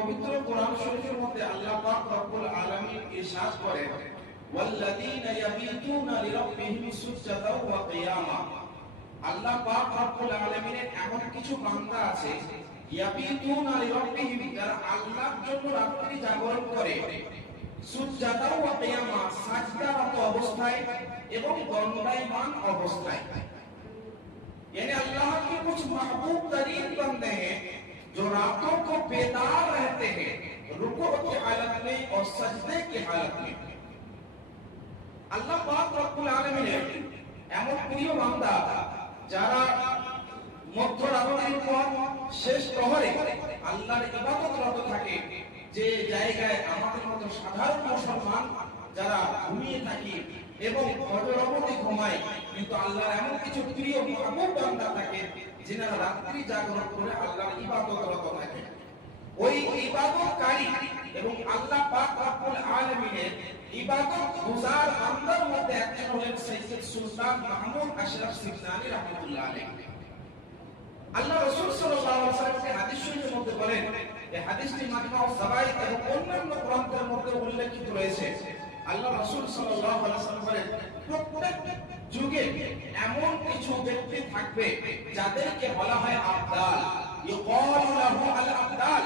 পবিত্র কোরআন শরীফের মধ্যে আল্লাহ পাক রব্বুল আলামিন ইরশাদ করেন, ওয়াল্লাযীনা ইয়াবিতুনা লিরাব্বিহিম সুজদাও ওয়া কিয়ামা। আল্লাহ পাক রব্বুল আলামিনের এমন কিছু বান্দা আছে, ইয়াবিতুনা লিরাব্বিহিম, যারা আল্লাহর জন্য রাত্রি জাগরণ করে, সুজদাও ওয়া কিয়ামা, সাজদারত অবস্থায় এবং দণ্ডায়মান অবস্থায়। यानी अल्लाह के कुछ महबूब तरीन बंदे हैं जो रातों को बेदार रहते हैं, रुकू की हालत में और सजदे की हालत में। अल्लाह पाक रब्बुल आलमीन এমন প্রিয় বান্দা যারা মধ্যরাতের পর শেষ প্রহরে আল্লাহর ইবাদতরত থাকে, যে জায়গায় আমাদের মতো সাধারণ মুসলমান যারা ঘুমিয়ে থাকি এবং ফজর অবধি ঘুমায়, কিন্তু আল্লাহর এমন কিছু প্রিয় মাহবুব বান্দা থাকে যিনারা রাত্রি জাগরণ করে আল্লাহর ইবাদতরত থাকে। ওই ইবাদতকারী এবং আল্লাহ পাক রব্বুল আলামিনের ইবাদত গুজার বান্দার মধ্যে একজন হলেন সৈয়দ সুলতান মাহমুদ আশরাফ সিকনানী রাহমাতুল্লাহ আলাইহি। আল্লাহ রাসূল সাল্লাল্লাহু আলাইহি ওয়াসাল্লাম হাদিস শরীফের মধ্যে বলেন, এই হাদিসটি মাজমাউস যাওয়ায়েদ এবং অন্যান্য গ্রন্থের মধ্যে উল্লেখিত রয়েছে। আল্লাহ রাসূল সাল্লাল্লাহু আলাইহি ওয়াসাল্লাম বলেন, প্রত্যেক যুগে এমন কিছু ব্যক্তি থাকবে যাদেরকে বলা হয় আবদাল, ইউকালু লাহু আল আবদাল,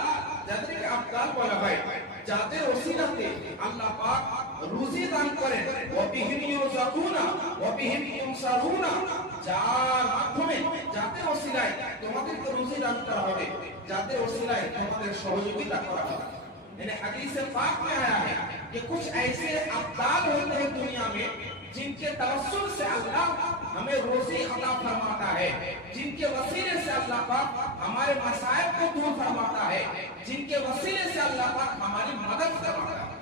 যাদেরকে আবদাল বলা হয়, যাদের ওসিলাতে আল্লাহ পাক রুজি দান করেন, ওয়া বিহিম ইউযাকুনা ওয়া বিহিম ইউনসারুনা, যার মাধ্যমে যাদের ওসিলায় তোমাদেরকে রুজি দান করা হবে, যাদের ওসিলায় তোমাদের সহযোগিতা করা হবে। यानी हदीस पाक में आया है कि कुछ ऐसे अब्दाल होते हैं दुनिया में जिनके तवस्सुल से अल्लाह हमें रोजी अता फरमाता है, जिनके वसीले से अल्लाह पाक हमारे मसाइब को दूर फरमाता है, जिनके वसीले से अल्लाह पाक हमारी मदद फरमाता है।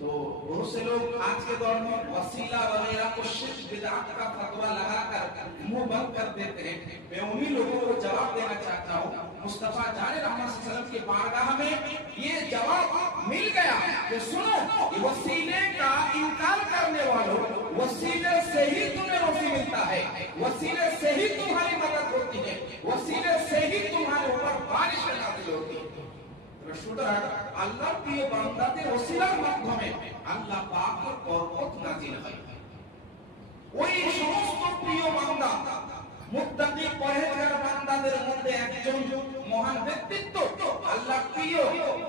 तो बहुत से लोग आज के दौर में वसीला वगैरह को शिर्क बिदअत का फतवा लगाकर मुंह बंद कर देते हैं। मैं उन्हीं लोगों को जवाब देना चाहता हूँ, मुस्तफा जाने रहमत सल्लल्लाहु अलैहि वसल्लम की बारगाह में ये जवाब मिल गया कि सुनो, ये वसीले का इनकार करने वालों, वसीले से ही तुम्हें रोजी मिलता है, वसीले से ही तुम्हारी मदद होती है, वसीले से ही तुम्हारे ऊपर बारिश नाज़िल होती है। সুতরাং আল্লাহর প্রিয় বান্দাদের ওসিলার মাধ্যমে আল্লাহ পাকের বরকত নাযিল হয়। ওই সমস্ত প্রিয় বান্দা মুত্তাকি পরহেজগার বান্দাদের মধ্যে একজন মহান ব্যক্তিত্ব, আল্লাহর প্রিয়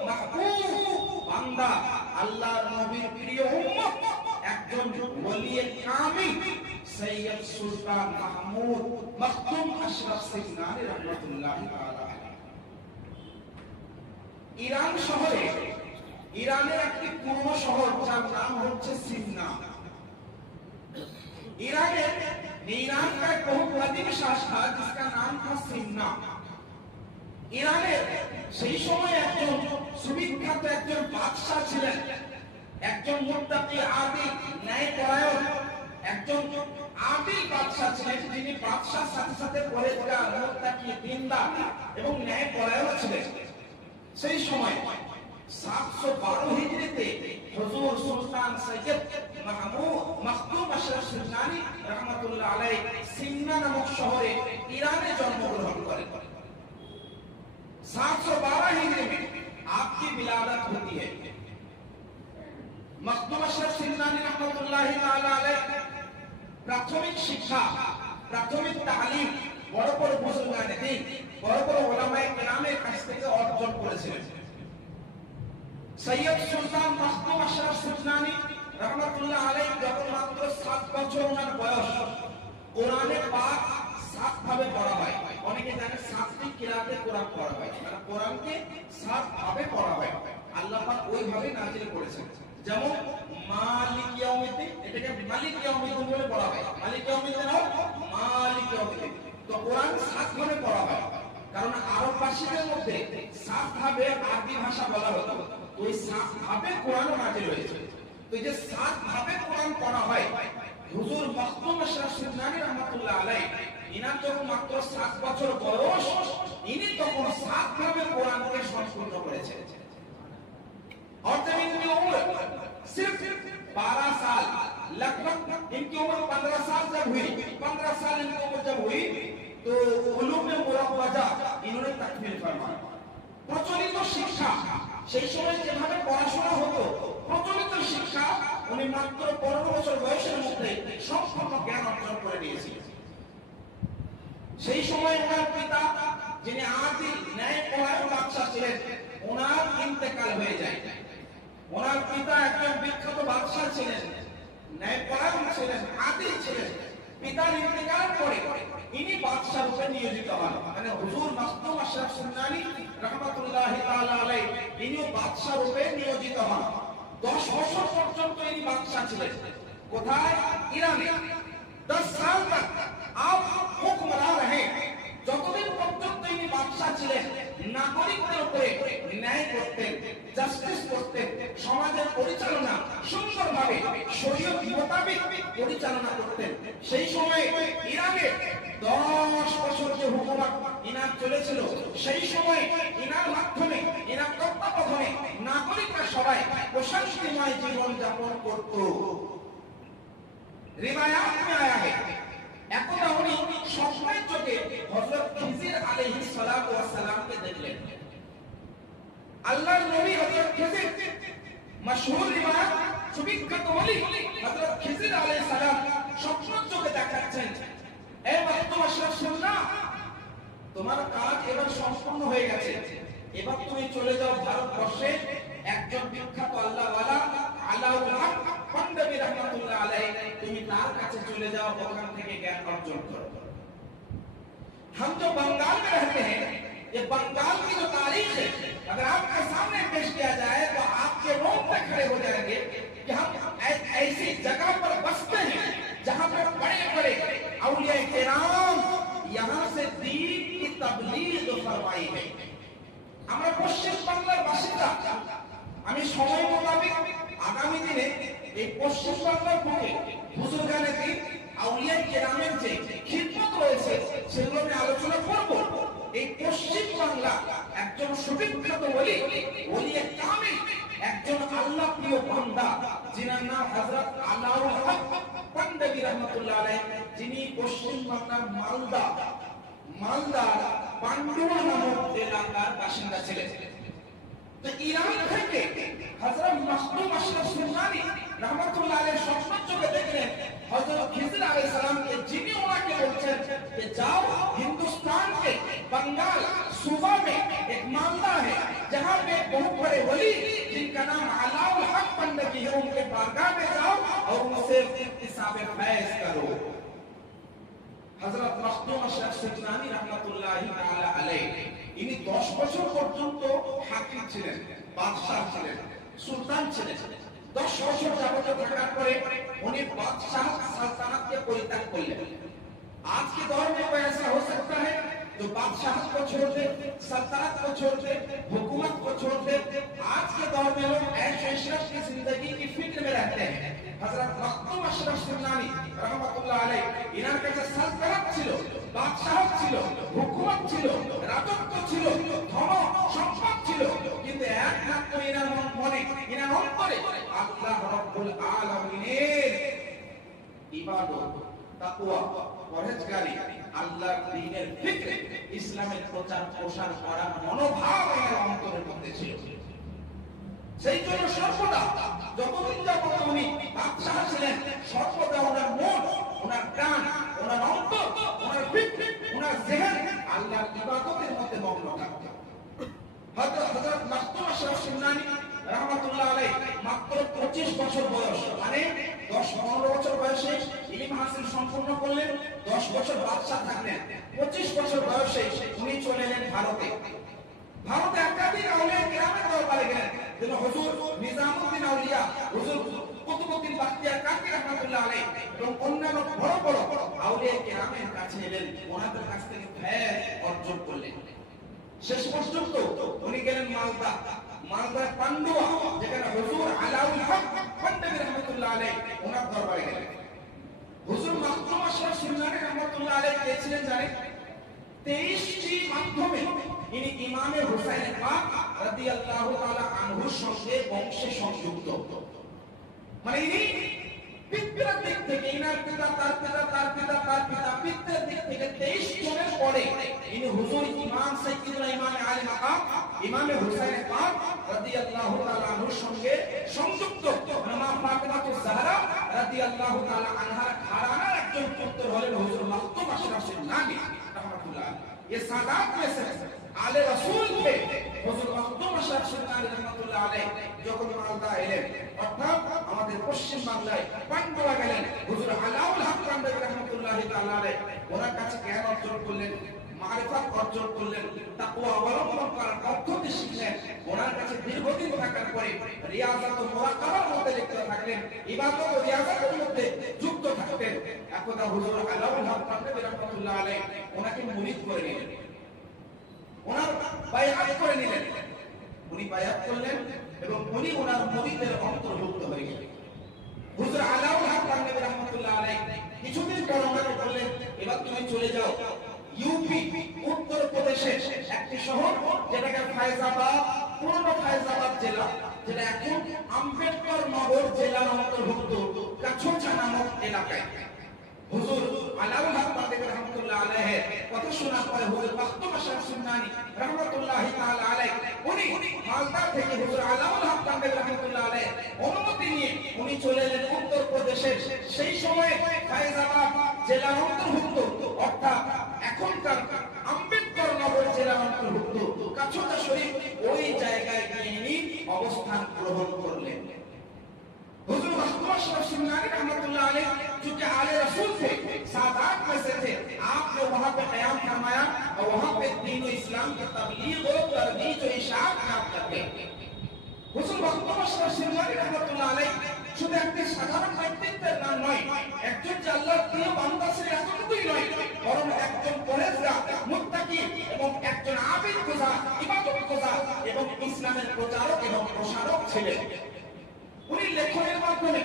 মাহবুব বান্দা, আল্লাহর নবীর প্রিয় উম্মত, একজন ওলিয়ে কামিল সৈয়দ সুলতান মাহমুদ মখদুম আশরাফ সিকনানী রাহমাতুল্লাহি তাআলা। ইরান শহরে, ইরানের একটি পুরনো শহর যার নাম হচ্ছে সিমনা। ईरान का एक बहुत कदीम शासक था जिसका नाम था सिमना। ইরানের সেই সময় একজন সুবিখ্যাত একজন বাদশা ছিলেন, একজন মুত্তাকি আদিল ন্যায়পরায়ণ একজন আদিল বাদশা ছিলেন, যিনি বাদশার সাথে সাথে পরহেজগার, মুত্তাকি, দিনদার এবং ন্যায়পরায়ণ ছিলেন। সেই সময় 712 হিজরিতে হুজুর সুলতান সৈয়দ মাহমুদ মখদুম আশরাফ সিকনানী রাহমাতুল্লাহ আলাইহি সিমনা নামক শহরে ইরানে জন্মগ্রহণ করেন। 712 हिजरी में आपकी विलादत होती है। मखदूम अशरफ सिकनानी रहमतुल्लाहि ताआला अलैह प्राथमिक शिक्षा, प्राथमिक तालीम বড় বড় বুজুর্গানে দিন, বড় বড় উলামায়ে কেরামের কাছ থেকে অর্জন করেছিলেন। সৈয়দ সুলতান মখদুম আশরফ সিকনানী रहमतुल्लाह আলাইহি যখন মাত্র 7 বছর ওনার বয়স, কোরআনে পাক 7 ভাবে পড়া হয়। অনেকে জানে 7টি কিরাতে কোরআন পড়া হয়, মানে কোরআনকে 7 ভাবে পড়া হয়। আল্লাহ পাক ওইভাবে নাযিল করেছেন। যেমন মালিক ইয়াউমিদ্দিন, এটাকে মালিক ইয়াউমিদ্দিন বলে পড়া হয়। মালিক ইয়াউমিদ্দিন হলো মালিক ইয়াউমিদ্দিন। তো কোরআন 7 ভাবে পড়া হয়, কারণ আরব ভাষীদের মধ্যে 7 ভাবে আরবি ভাষা বলা হতো। তো এই 7 ভাবে কোরআন নাযিল হয়েছে। তো এই যে 7 ভাবে কোরআন পড়া হয়, হুজুর মখদুম আশরফ সিকনানী রাহমাতুল্লাহ আলাইহি ইনার যখন মাত্র 7 বছর বয়স, ইনি তখন 7 ভাবে কোরআনকে সম্পূর্ণ করেছেন। और जब इनकी उम्र सिर्फ 12 साल, लगभग इनकी उम्र 15 साल जब हुई, 15 साल इनकी उम्र जब हुई, तो उलूम में मुरव्वजा इन्होंने तकमील फरमाया। प्रचलित शिक्षा সেই সময় যেভাবে পড়াশোনা হতো, প্রচলিত শিক্ষা, উনি মাত্র 15 বছর বয়সের মধ্যে সম্পূর্ণ জ্ঞান অর্জন করে নিয়েছিলেন। সেই সময় ওনার পিতা, যিনি আদিল ন্যায়পরায়ণ বাদশা ছিলেন, ওনার ইন্তেকাল হয়ে যায়। ওনার পিতা একজন বিখ্যাত বাদশা ছিলেন, ন্যায়পরায়ণ ছিলেন, আদিল ছিলেন। পিতার ইন্তেকালের পরে ইনি বাদশা রূপে নিয়োজিত হন। মানে হুজুর মাসতুম আশরাফ সুন্নানী রাহমাতুল্লাহি তাআলা আলাইহি ইনিও বাদশা রূপে নিয়োজিত হন। 10 বছর পর্যন্ত ইনি বাদশা ছিলেন। কোথায়? ইরানে। 10 সাল तक आप हुक्मरान रहे। যতদিন পর্যন্ত ইনি বাদশা ছিলেন, নাগরিকদের উপরে ন্যায় করতেন, জাস্টিস করতেন, সমাজের পরিচালনা সুন্দরভাবে শরীয়ত মোতাবেক পরিচালনা করতেন। সেই সময়ে ইরানে 10 বছর যে হুকুমত ইনার চলেছিল, সেই সময় ইনার মাধ্যমে, ইনার তত্ত্বাবধানে নাগরিকরা সবাই প্রশান্তিময় জীবন যাপন করত। রিওয়ায়াত में आया है, একদা উনি স্বপ্নের চোখে হযরত খিজির আলাইহিস সালাতু ওয়াস সালামকে দেখলেন। আল্লাহর নবী হযরত খিজির, মাশহুর রিওয়ায়াত, সুবিখ্যাত ওলি হযরত খিজির আলাইহিস সালাম স্বপ্নের চোখে দেখাচ্ছেন, এ মাসতুম আশরাফ সুন্নাহ, তোমার কাজ এবার সম্পূর্ণ হয়ে গেছে। এবার তুমি চলে যাও ভারতবর্ষে একজন বিখ্যাত আল্লাহওয়ালা আলাউল হক পান্ডবী রাহমাতুল্লাহ আলাইহি, তুমি তার কাছে চলে যাও, ওখান থেকে জ্ঞান অর্জন করো। हम जो बंगाल में रहते हैं, ये बंगाल की जो तारीख है, अगर आपके सामने पेश किया जाए तो आपके रोंगटे खड़े हो जाएंगे कि हम ऐसी जगह पर बसते हैं जहां पर बड़े-बड़े औलिया किराम यहां से दीन की तबलीग फरमाई है। আমরা পশ্চিম বাংলার বাসিন্দা। আমি সময় মোতাবেক আগামী দিনে এই পশ্চিম বাংলার বুকে বুজুর্গানে দিন, আউলিয়া কেরামের যে খিদমত রয়েছে সেগুলো নিয়ে আলোচনা করব। এই পশ্চিম বাংলা একজন সুবিখ্যাত ওলি, ওলিয়ে কামিল, একজন আল্লাহ প্রিয় বান্দা, যিনার নাম হযরত আলাউল হক পান্ডবী রাহমাতুল্লাহ আলাইহি, যিনি পশ্চিম বাংলার মালদা পান্ডুয়া নামক এলাকার বাসিন্দা ছিলেন। তো ইরান থেকে হযরত মাসতুম আশরাফ সুন্নানী রাহমাতুল্লাহ আলাইহি স্বপ্নের চোখে দেখলেন হযরত খিজির আলাইহিস সালামকে, যিনি ওনাকে বলছেন যে যাও हिंदुस्तान के बंगाल सूबा में एक मालदा है जहां पे बहुत बड़े वली जिनका नाम अलाउल हक पांडवी है, उनके बारगाह में जाओ और उनसे हिसाब फैज करो। হযরত মাসতুম আশরাফ সুন্নানী রাহমাতুল্লাহি তাআলা আলাইহি ইনি 10 বছর পর্যন্ত হাকিম ছিলেন, বাদশা ছিলেন, সুলতান ছিলেন। 10 বছর যাবত থাকার পরে উনি বাদশাহ সালতানাতকে পরিত্যাগ করলেন। आज के दौर में कोई ऐसा हो सकता है जो बादशाह को छोड़ दे, सल्तनत को छोड़ दे, हुकूमत को छोड़ दे? आज के दौर में लोग ऐश इशरत की जिंदगी की फिक्र में रहते हैं। हजरत मासতুম আশরাফ সুন্নানী রাহমাতুল্লাহ আলাইহি ইনার কাছে সালতানাত ছিল, বাদশাহ ছিল, হুকুমত ছিল, রাজত্ব ছিল, ধন সম্পদ ছিল, কিন্তু একমাত্র ইনার মনে, ইনার অন্তরে আল্লাহ রাব্বুল আলামিনের ইবাদত, তাকওয়া, পরহেজগারি, আল্লাহর দ্বীনের ফিকরে, ইসলামের প্রচার প্রসার করার মনোভাব এর অন্তরের মধ্যে ছিল। সেই জন্য সর্বদা যতদিন যাবত উনি বাদশাহ ছিলেন, সর্বদা ওনার মন, ওনার প্রাণ, ওনার অন্তর, ওনার ফিকর, ওনার জেহেন আল্লাহর ইবাদতের মধ্যে মগ্ন থাকত। হযরত মাসতুম আশরাফ সুন্নানী রাহমাতুল্লাহ আলাইহি মাত্র 25 বছর বয়স, মানে 10-15 বছর বয়সে ইলম হাসিল সম্পূর্ণ করলেন, 10 বছর বাদশাহ থাকলেন। 25 বছর বয়সে উনি চলে এলেন ভারতে। ভারতে একাধিক আউলিয়া কিরামের দরবারে গেলেন, যেমন হুজুর নিজামউদ্দিন আউলিয়া, হুজুর কুতুবউদ্দিন বাখতিয়ার কাকি রাহমাতুল্লাহ আলাইহি এবং অন্যান্য বড় বড় আউলিয়া কিরামের কাছে এলেন, ওনাদের কাছ থেকে ফয়েজ অর্জন করলেন। শেষ পর্যন্ত উনি গেলেন মালদার পান্ডুয়া, যেখানে হুজুর আলাউল হক পান্ডবী রাহমাতুল্লাহ আলাইহি ওনার দরবারে গেলেন। হুজুর মাসতুম আশরাফ সুন্নানী রাহমাতুল্লাহ আলাইহি পেয়েছিলেন জানেন 23টি মাধ্যমে ইনি ইমামে হুসাইন পাক রাদিয়াল্লাহু তাআলা আনহুর সঙ্গে বংশে সংযুক্ত। মানে ইনি পিতৃর দিক থেকে, ইনার পিতা, তার পিতা, তার পিতা, তার পিতা, পিতৃর দিক থেকে 23 জনের পরে ইনি হুজুর ইমাম সাইয়্যিদুল ইমাম আলী মাকাম ইমামে হুসাইন পাক রাদিয়াল্লাহু তাআলা আনহুর সঙ্গে সংযুক্ত মা ফাতেমাতুজ জাহরা রাদিয়াল্লাহু তাআলা আনহার ঘরানার একজন পুত্র হলেন হুজুর মাকতুম আশরাফুল নবী রাহমাতুল্লাহ আলাইহি। ये सादात में से आले रसूल थे হুজুর মাকতুম আশরাফুল নবী রাহমাতুল্লাহ আলাইহি। যখন মালদা এলেন অর্থাৎ আমাদের পশ্চিম বাংলায় পান্ডুয়া গেলেন হুজুর আলাউল হক কান্দাবী রাহমাতুল্লাহি তাআলা আলাইহি। ওনার কাছে জ্ঞান অর্জন করলেন, মারিফাত অর্জন করলেন, তাকওয়া অবলম্বন করার পদ্ধতি শিখলেন। ওনার কাছে দীর্ঘদিন থাকার পরে রিয়াজাত ও মুরাকাবার মধ্যে লিপ্ত থাকলেন, ইবাদত ও রিয়াজাতের মধ্যে যুক্ত থাকতেন। একদা হুজুর আলাউল হক কান্দাবী রাহমাতুল্লাহ আলাইহি ওনাকে মুরিদ করে নিলেন, ওনার বায়াত করে নিলেন। উনি বায়াত করলেন এবং উনি ওনার মুরিদের অন্তর্ভুক্ত হয়ে গেলেন। হুজুর আলাউল হক কান্দাবী রাহমাতুল্লাহ আলাইহি কিছুদিন পর ওনাকে বললেন, এবার তুমি চলে যাও ইউপি উত্তর প্রদেশের একটি শহর যেটাকে ফায়জাবাদ, পুরনো ফায়জাবাদ জেলা, যেটা এখন আম্বেদকর নগর জেলার অন্তর্ভুক্ত কাছোচা নামক এলাকায়। হুজুর আলাউল হক কান্দাবী রাহমাতুল্লাহ আলাইহি কথা শোনার পরে হুজুর মাকতুম আশরাফুল নবী রাহমাতুল্লাহি তাআলা আলাইহি উনি মালদা থেকে হুজুর আলাউল হক কান্দাবী রাহমাতুল্লাহ আলাইহি অনুমতি নিয়ে উনি চলে এলেন উত্তর প্রদেশের সেই সময়ে ফায়জাবাদ জেলার অন্তর্ভুক্ত অর্থাৎ এখনকার আম্বেদকর নগর জেলার অন্তর্ভুক্ত কাছোচা শরীফ, ওই জায়গায় গিয়ে ইনি অবস্থান গ্রহণ করলেন। हुजूर मखदूम अशरफ नबी रहमतुल्लाह अलैह चूंकि आले रसूल थे, सादात में से थे, आपने वहां पे क़याम फरमाया और वहां पे दीन और इस्लाम की तबलीग और तरदीद और इशाअत काम करते। हुजूर मखदूम अशरफ नबी रहमतुल्लाह अलैह শুধু একটি সাধারণ ব্যক্তিত্বের নাম নয়, একজন যে আল্লাহর প্রিয় বান্দা ছিলেন এতটুকুই নয়, বরং একজন পরহেজগার, মুত্তাকি এবং একজন আবিদ গুজার, ইবাদতগুজার এবং ইসলামের প্রচারক এবং প্রসারক ছিলেন। উনি লেখনের মাধ্যমে,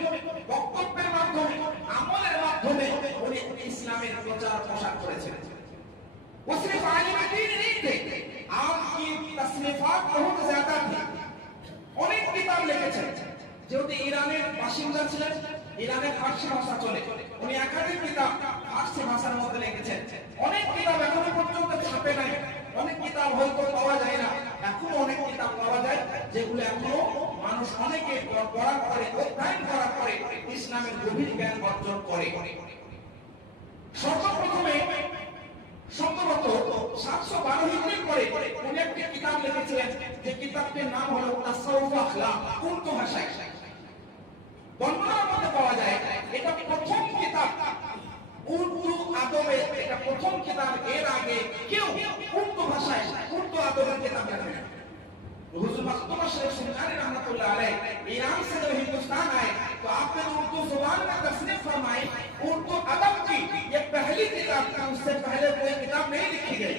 বক্তব্যের মাধ্যমে, আমলের মাধ্যমে উনি ইসলামের প্রচার প্রসার করেছেন। वो सिर्फ आलिम दीन नहीं थे, आपकी तसनीफात बहुत ज्यादा थी। অনেক কিতাব লিখেছেন। যেহেতু ইরানের বাসিন্দা ছিলেন, ইরানের ফার্সি ভাষা চলে, উনি একাধিক কিতাব ফার্সি ভাষার মধ্যে লিখেছেন। অনেক কিতাব এখনো পর্যন্ত ছাপে নাই, অনেক কিতাব হয়তো পাওয়া যায় না, এখনো অনেক কিতাব পাওয়া যায় যেগুলো এখনো মানুষ অনেকে পড়ার পরে, অধ্যয়ন করার পরে ইসলামের গভীর জ্ঞান অর্জন করে। সর্বপ্রথমে সম্ভবত 712 হিজরির পরে উনি একটি কিতাব লিখেছিলেন, যে কিতাবটির নাম হলো তাসাউফ আখলাক, উর্দু ভাষায়। বর্ণনার মধ্যে পাওয়া যায় এটা প্রথম কিতাব উর্দু আদবে, এটা প্রথম কিতাব। এর আগে কেউ উর্দু ভাষায় উর্দু আদবের কিতাব লেখেন। हुजूर मखदूम अशरफ नबी रहमतुल्लाह अलैह ईरान से जब हिंदुस्तान आए तो आपने उर्दू जुबान में तस्नीफ फरमाई। उर्दू अदब की ये पहली किताब थी, उससे पहले कोई किताब नहीं लिखी गई।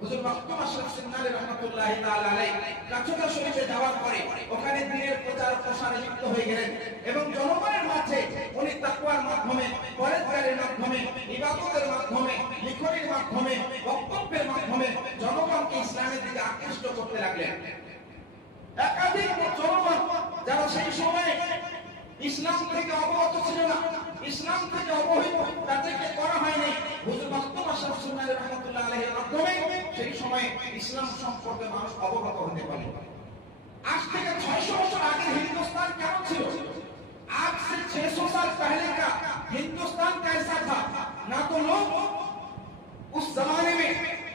हुजूर मखदूम अशरफ नबी रहमतुल्लाह ताआला अलैह কাছোচা শরীফে যাওয়ার পরে ওখানে দ্বীনের প্রচার প্রসারে লিপ্ত হয়ে গেলেন এবং জনগণের মাঝে উনি তাকওয়ার মাধ্যমে, পরহেজগারের মাধ্যমে, ইবাদতের মাধ্যমে, লিখনের মাধ্যমে, বক্তব্যের মাধ্যমে জনগণকে ইসলামের দিকে আকৃষ্ট করতে লাগলেন। একাধিক জনগণ যারা সেই সময়ে ইসলাম থেকে অবগত ছিল না, ইসলাম থেকে অবহিত, তাদেরকে করা হয়নি, হুজুর মখদুম আশরাফ নবী রাহমাতুল্লাহ আলাইহির মাধ্যমে সেই সময়ে ইসলাম সম্পর্কে মানুষ অবগত হতে পারে। आज থেকে 600 বছর আগে हिंदुस्तान কেমন ছিল? आज से 600 साल पहले का हिंदुस्तान कैसा था? ना तो लोग उस जमाने में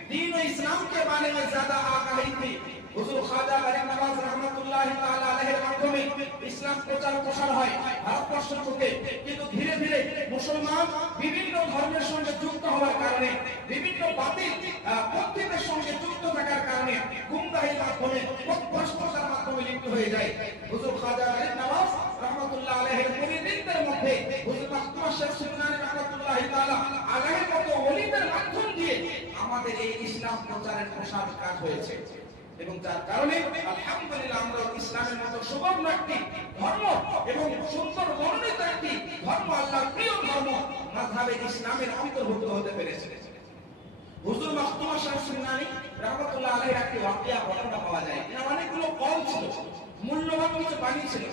दीन और इस्लाम के बारे में ज्यादा आगाही थी। हुजूर ख्वाजा गरीब नवाज रहमतुल्लाह ताआला अलैहिর মাধ্যমে ইসলাম প্রচার প্রসার হয় ভারতবর্ষ থেকে, কিন্তু ধীরে ধীরে মুসলমান বিভিন্ন ধর্মের সঙ্গে যুক্ত হওয়ার কারণে, বিভিন্ন বাতিল পন্থীদের সঙ্গে যুক্ত থাকার কারণে গুমরাহির মাধ্যমে, পথভ্রষ্টতার মাধ্যমে লিপ্ত হয়ে যায়। হুজুর খ্বাজা গরিব নওয়াজ রাহমাতুল্লাহ আলাইহির মুরিদদের মধ্যে হুজুর মখদুম আশরাফ নবী রাহমাতুল্লাহ তাআলা আলাইহির মতো ওলিদের মাধ্যম দিয়ে আমাদের এই ইসলাম প্রচারের প্রসার কাজ হয়েছে। এবং যার কারণে আলহামদুলিল্লাহ আমরা ইসলামের মতো সুবর্ণ একটি ধর্ম এবং সুন্দর মনোনীত একটি ধর্ম, আল্লাহর প্রিয় ধর্ম মাযহাবে ইসলামের অন্তর্ভুক্ত হতে পেরেছে। হুজুর মখদুম আশরাফ নবী রাহমাতুল্লাহ আলাইহির একটি ওয়াকিয়া ঘটনা পাওয়া যায়। এনার অনেকগুলো কল ছিল, মূল্যবান কিছু বাণী ছিল।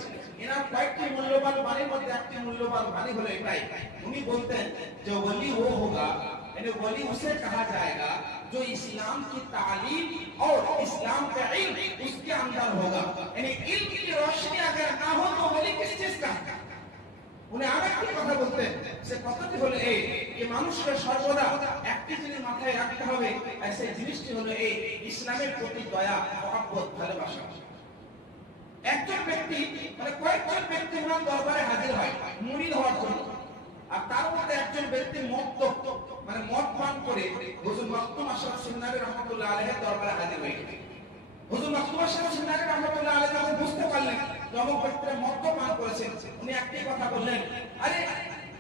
এনার কয়েকটি মূল্যবান বাণীর মধ্যে একটি মূল্যবান বাণী হলো এটাই, উনি বলতেন যে ওলি वो होगा, यानी वली उसे कहा जाएगा जो इस्लाम की तालीम और इस्लाम का इल्म उसके अंदर होगा। यानी इल्म की रोशनी अगर ना हो तो वली किस चीज का? উনি আরেকটি কথা বলতেন, সে কথাটি হলো এই যে মানুষকে সর্বদা একটি জিনিস মাথায় রাখতে হবে, আর সেই জিনিসটি হলো এই ইসলামের প্রতি দয়া, মহব্বত, ভালোবাসা। একজন ব্যক্তি মানে কয়েকজন ব্যক্তি ওনার দরবারে হাজির হয় মুরিদ হওয়ার জন্য, আর তার মধ্যে একজন ব্যক্তি মানে মদ পান করে হুজুর মাকতুম আশরাফ সিন্নারি রহমাতুল্লাহ আলাইহির দরবারে হাজির হয়ে গেলেন। হুজুর মাকতুম আশরাফ সিন্নারি রহমাতুল্লাহ আলাইহি যখন বুঝতে পারলেন যমক ব্যক্তিরা মদ পান করেছেন, উনি একটি কথা বললেন, আরে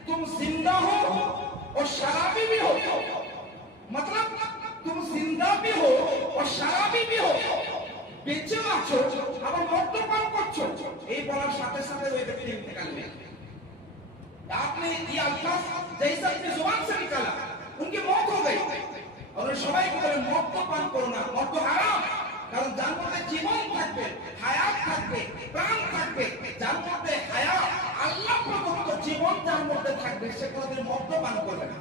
तुम जिंदा हो और शराबी भी हो, मतलब तुम जिंदा भी हो और शराबी भी हो, বেঁচে আছো আবার মদ পান করছো। এই বলার সাথে সাথে ওই ব্যক্তি ইন্তেকাল হয়ে গেল। आपने ये अल्फाज जैसा अपनी जुबान से निकाला उनकी मौत हो गई। और সবাই বলে মদ তো পান করো না, মদ তো হারাম। কারণ যার মধ্যে জীবন থাকবে, হায়াত থাকবে, প্রাণ থাকবে, যার মধ্যে হায়াত আল্লাহ প্রদত্ত জীবন যার মধ্যে থাকবে সে কোনোদিন মদ পান করবে না।